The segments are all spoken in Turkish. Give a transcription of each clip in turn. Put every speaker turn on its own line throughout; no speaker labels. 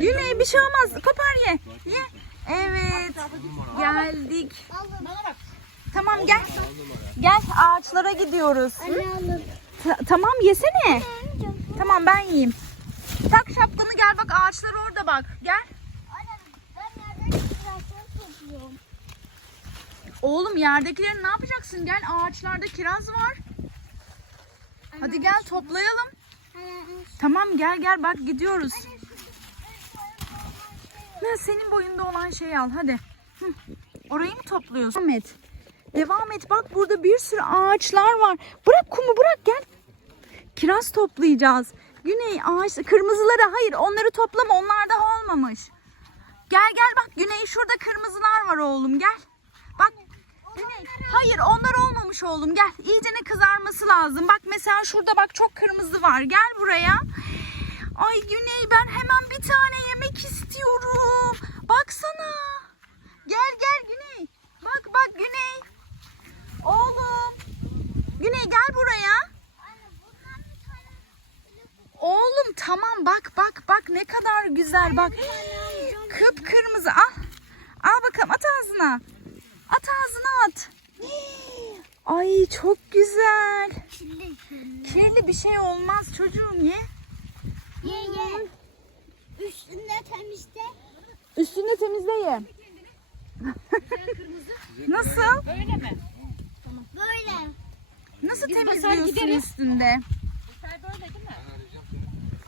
Güney bir şey olmaz. Kopar ye. Ye. Evet. Geldik. Tamam gel. Gel ağaçlara gidiyoruz. Ta- tamam yesene. Tamam ben yiyeyim. Tak şapkanı gel bak ağaçlar orada bak. Gel. Oğlum yerdekileri ne yapacaksın? Gel ağaçlarda kiraz var. Hadi gel toplayalım. Tamam gel gel bak gidiyoruz. Senin boyunda olan şeyi al hadi. Hı. Orayı mı topluyorsun? Devam et. Devam et bak burada bir sürü ağaçlar var. Bırak kumu bırak gel. Kiraz toplayacağız. Güney ağaç kırmızıları hayır onları toplama onlar daha olmamış. Gel gel bak Güney şurada kırmızılar var oğlum gel. Bak Güney hayır onlar olmamış oğlum gel. İyice ne kızarması lazım. Bak mesela şurada bak çok kırmızı var. Gel buraya. Ay Güney ben hemen bir tane yemek istiyorum. Baksana. Gel gel Güney. Bak bak Güney. Oğlum. Güney gel buraya. Oğlum tamam bak bak bak ne kadar güzel bak. Kıpkırmızı al. Al bakalım at ağzına. At ağzına at. Ay çok güzel.
Kirli
bir şey olmaz çocuğum ye.
Ye ye. Üstünde temizle.
Üstünü temizle ye. Nasıl?
Öyle mi?
Böyle.
Nasıl
Biz
temizliyorsun
gideriz.
üstünde?
Sen böyle değil mi?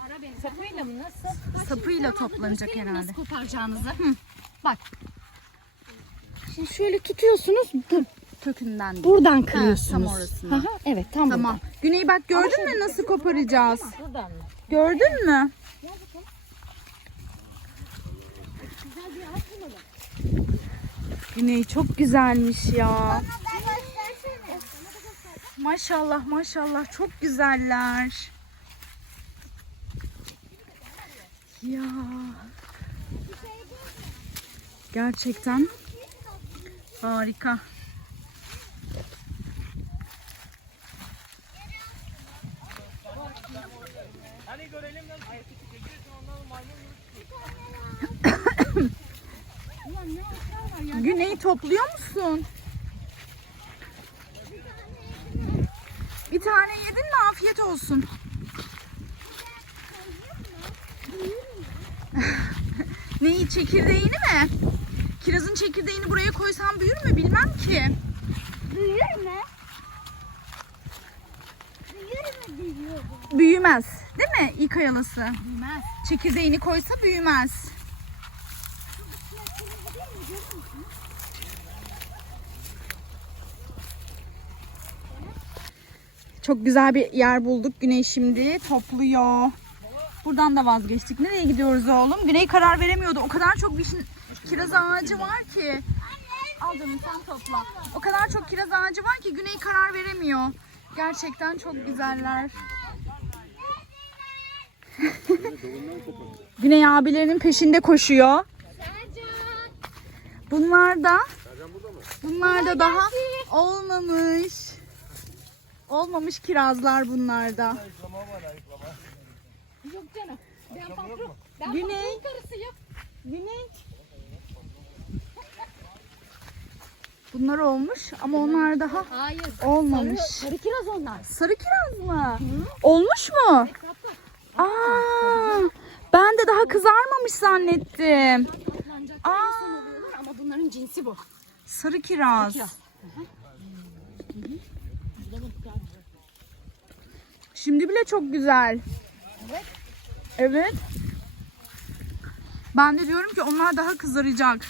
Ara beni. Sapıyla mı? Nasıl?
Sapıyla toplanacak herhalde.
Nasıl koparacağınızı. Bak.
Şimdi şöyle tutuyorsunuz. Dur. Kökünden.
Buradan
kırıyorsunuz. tam orasını.
Aha, evet tam
Tamam. Güney bak gördün mü nasıl koparacağız?
buradan. Buradan mı?
Gördün mü? Güney çok güzelmiş ya. Maşallah maşallah çok güzeller. Ya. Gerçekten harika. Güney topluyor musun? Bir tane yedin mi afiyet olsun. Neyi çekirdeğini mi? Kirazın çekirdeğini buraya koysam büyür mü bilmem ki.
Büyür mü? Büyür mü büyüyor?
Büyümez mi ilk ayalası?
Bilmez.
Çekirdeğini koysa büyümez. Çok güzel bir yer bulduk. Güney şimdi topluyor. Buradan da vazgeçtik. Nereye gidiyoruz oğlum? Güney karar veremiyordu. O kadar çok bir kiraz ağacı var ki. Al canım sen topla. O kadar çok kiraz ağacı var ki Güney karar veremiyor. Gerçekten çok güzeller. Güney abilerinin peşinde koşuyor. Bunlar da bunlar da daha olmamış. Olmamış kirazlar bunlar da.
Yok canım. Ben patron. Ben
Güney.
karısıyım.
Güney. Bunlar olmuş ama onlar daha
Hayır.
olmamış.
Sarı, sarı kiraz onlar.
Sarı kiraz mı? Olmuş mu? Aa, ben de daha kızarmamış zannettim. Aa.
ama bunların cinsi bu.
Sarı.
Kiraz.
Şimdi bile çok güzel.
Evet.
Evet. Ben de diyorum ki onlar daha kızaracak.